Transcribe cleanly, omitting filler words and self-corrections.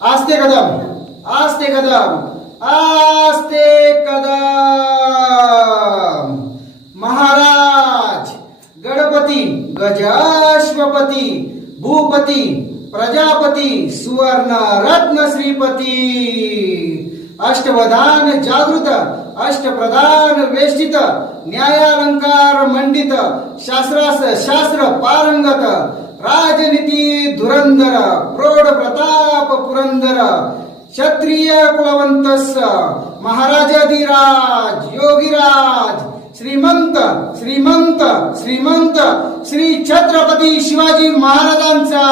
आस्ते कदम, आस्ते कदम, आस्ते कदम। महाराज गणपती गजाश्वपती भूपती प्रजापती सुवर्ण रत्न श्रीपती अष्टवधान जागृत अष्टप्रधान वेष्टित न्यायालंकार मंडित शास्त्रास शास्त्र पारंगत राजनीती धुरंधर प्रौढ प्रताप पुरंदर क्षत्रिय कुलवंतस महाराजाधिराज योगीराज श्रीमंत श्रीमंत श्रीमंत श्री छत्रपती शिवाजी महाराजांचा